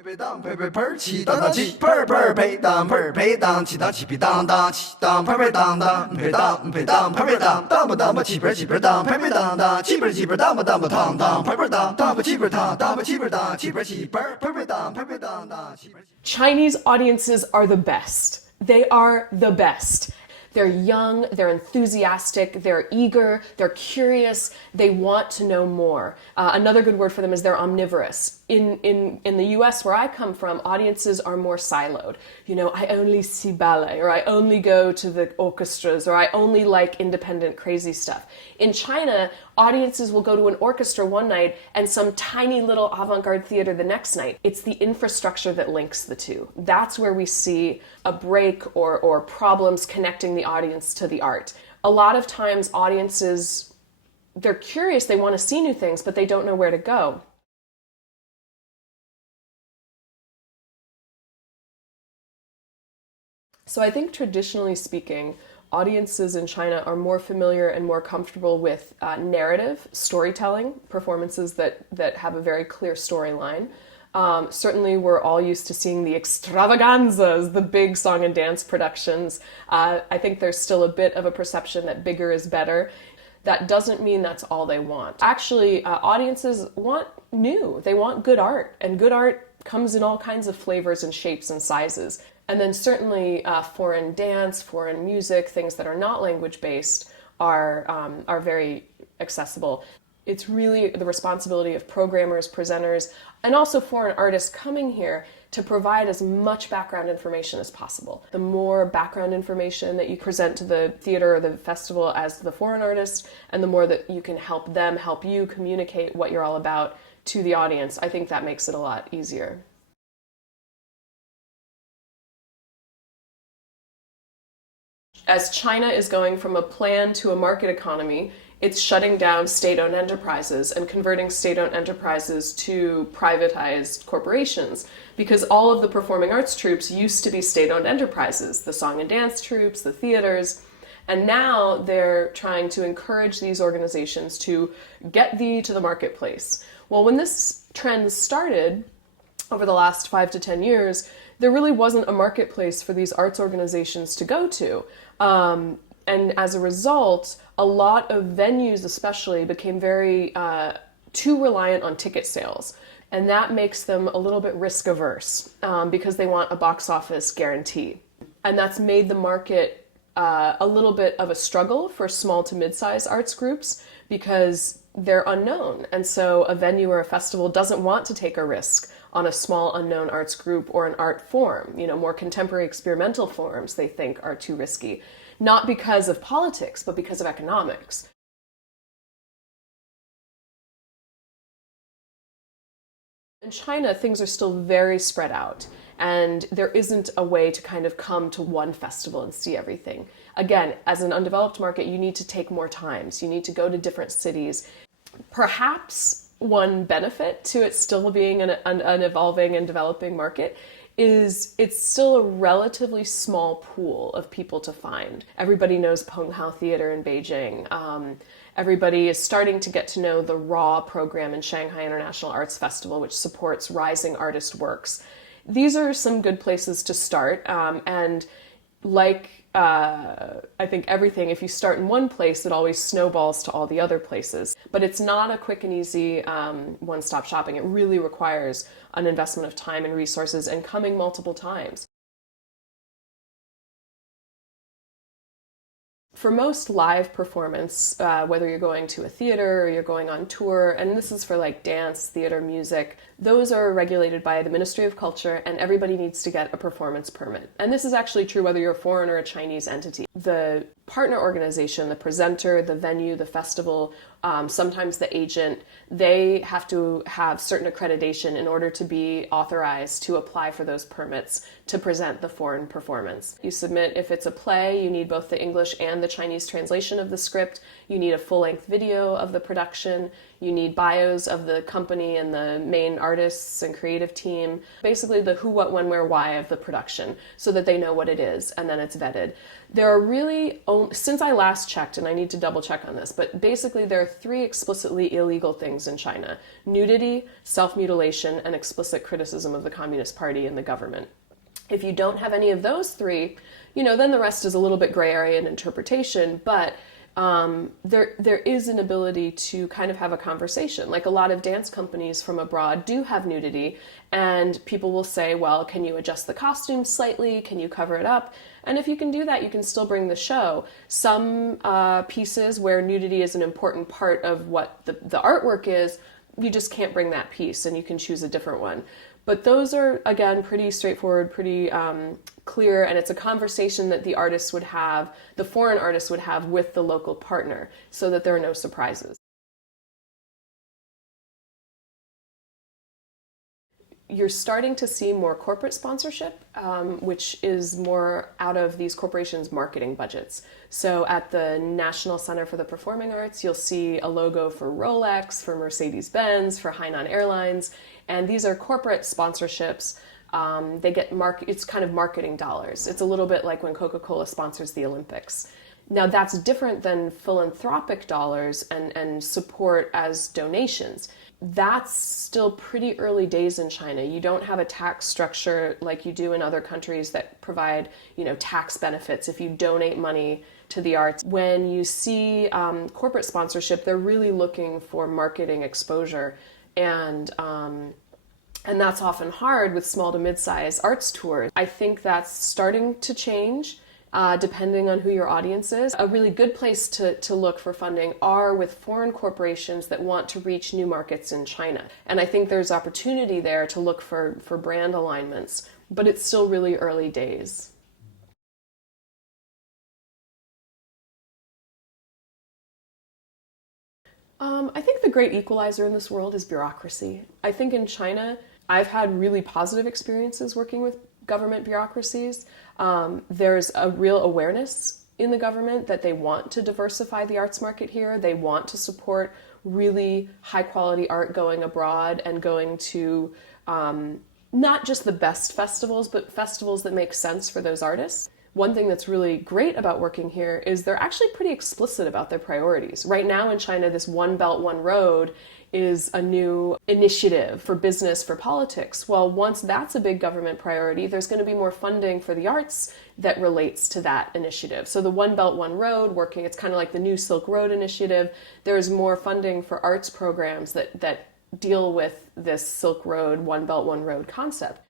配当配配盆儿起当当起盆儿盆儿配当盆儿配当起当起皮当当起当盆儿配当当配当配当盆儿配当当不当不起盆儿起盆儿当盆儿配当当起盆儿起盆儿当不当不当当盆儿当当不起盆儿当当不起盆儿当起盆儿起盆儿盆儿配当盆儿配当当起盆儿。Chinese audiences are the best. They are the best. They're young, they're enthusiastic, they're eager, they're curious, they want to know more. Another good word for them is they're omnivorous. In the US, where I come from, audiences are more siloed. You know, I only see ballet, or I only go to the orchestras, or I only like independent crazy stuff. In China, audiences will go to an orchestra one night and some tiny little avant-garde theater the next night. It's the infrastructure that links the two. That's where we see a break or problems connecting the audience to the art. A lot of times audiences, they're curious, they want to see new things, but they don't know where to go. So I think traditionally speaking, audiences in China are more familiar and more comfortable with narrative storytelling, performances that have a very clear storyline. Certainly we're all used to seeing the extravaganzas, the big song and dance productions. I think there's still a bit of a perception that bigger is better. That doesn't mean that's all they want. Actually, audiences want new. They want good art, and good art comes in all kinds of flavors and shapes and sizes. And then certainly foreign dance, foreign music, things that are not language-based are very accessible. It's really the responsibility of programmers, presenters, and also foreign artists coming here to provide as much background information as possible. The more background information that you present to the theater or the festival as the foreign artist, and the more that you can help them help you communicate what you're all about to the audience, I think that makes it a lot easier. As China is going from a plan to a market economy, it's shutting down state-owned enterprises and converting state-owned enterprises to privatized corporations, because all of the performing arts troupes used to be state-owned enterprises, the song and dance troupes, the theaters, and now they're trying to encourage these organizations to get thee to the marketplace. Well, when this trend started over the last 5 to 10 years, there really wasn't a marketplace for these arts organizations to go to. And as a result, a lot of venues especially became very too reliant on ticket sales. And that makes them a little bit risk averse because they want a box office guarantee. And that's made the market a little bit of a struggle for small to mid-size arts groups because they're unknown. And so a venue or a festival doesn't want to take a risk on a small unknown arts group or an art form. You know, more contemporary experimental forms they think are too risky. Not because of politics, but because of economics. In China, things are still very spread out, and there isn't a way to kind of come to one festival and see everything. Again, as an undeveloped market, you need to take more times. You need to go to different cities. Perhaps one benefit to it still being an evolving and developing market is it's still a relatively small pool of people to find. Everybody knows Penghao Theater in Beijing. Everybody is starting to get to know the RAW program in Shanghai International Arts Festival, which supports rising artist works. These are some good places to start, and like I think everything, if you start in one place, it always snowballs to all the other places. But it's not a quick and easy one-stop shopping. It really requires an investment of time and resources and coming multiple times. For most live performance, whether you're going to a theater or you're going on tour, and this is for like dance, theater, music, those are regulated by the Ministry of Culture, and everybody needs to get a performance permit. And this is actually true whether you're a foreign or a Chinese entity. The partner organization, the presenter, the venue, the festival, sometimes the agent, they have to have certain accreditation in order to be authorized to apply for those permits to present the foreign performance. You submit, if it's a play, you need both the English and the Chinese translation of the script. You need a full-length video of the production. You need bios of the company and the main artists and creative team. Basically the who, what, when, where, why of the production so that they know what it is, and then it's vetted. There are really, since I last checked, and I need to double check on this, but basically there are 3 explicitly illegal things in China: nudity, self-mutilation, and explicit criticism of the Communist Party and the government. If you don't have any of those 3, then the rest is a little bit gray area in interpretation, but there is an ability to kind of have a conversation. Like, a lot of dance companies from abroad do have nudity, and people will say, well, can you adjust the costume slightly? Can you cover it up? And if you can do that, you can still bring the show. Some pieces where nudity is an important part of what the artwork is, you just can't bring that piece, and you can choose a different one. But those are, again, pretty straightforward, pretty clear, and it's a conversation that the artists would have, the foreign artists would have with the local partner, so that there are no surprises. You're starting to see more corporate sponsorship, which is more out of these corporations' marketing budgets. So at the National Center for the Performing Arts, you'll see a logo for Rolex, for Mercedes-Benz, for Hainan Airlines, and these are corporate sponsorships. They get it's kind of marketing dollars. It's a little bit like when Coca-Cola sponsors the Olympics. Now, that's different than philanthropic dollars and support as donations. That's still pretty early days in China. You don't have a tax structure like you do in other countries that provide, tax benefits if you donate money to the arts. When you see corporate sponsorship, they're really looking for marketing exposure, and that's often hard with small to mid-size arts tours. I think that's starting to change. Depending on who your audience is. A really good place to look for funding are with foreign corporations that want to reach new markets in China. And I think there's opportunity there to look for brand alignments, but it's still really early days. I think the great equalizer in this world is bureaucracy. I think in China, I've had really positive experiences working with government bureaucracies. There's a real awareness in the government that they want to diversify the arts market here. They want to support really high quality art going abroad and going to not just the best festivals, but festivals that make sense for those artists. One thing that's really great about working here is they're actually pretty explicit about their priorities. Right now in China, this One Belt, One Road is a new initiative for business, for politics. Well, once that's a big government priority, there's going to be more funding for the arts that relates to that initiative. So the One Belt, One Road working, it's kind of like the new Silk Road initiative. There's more funding for arts programs that deal with this Silk Road, One Belt, One Road concept.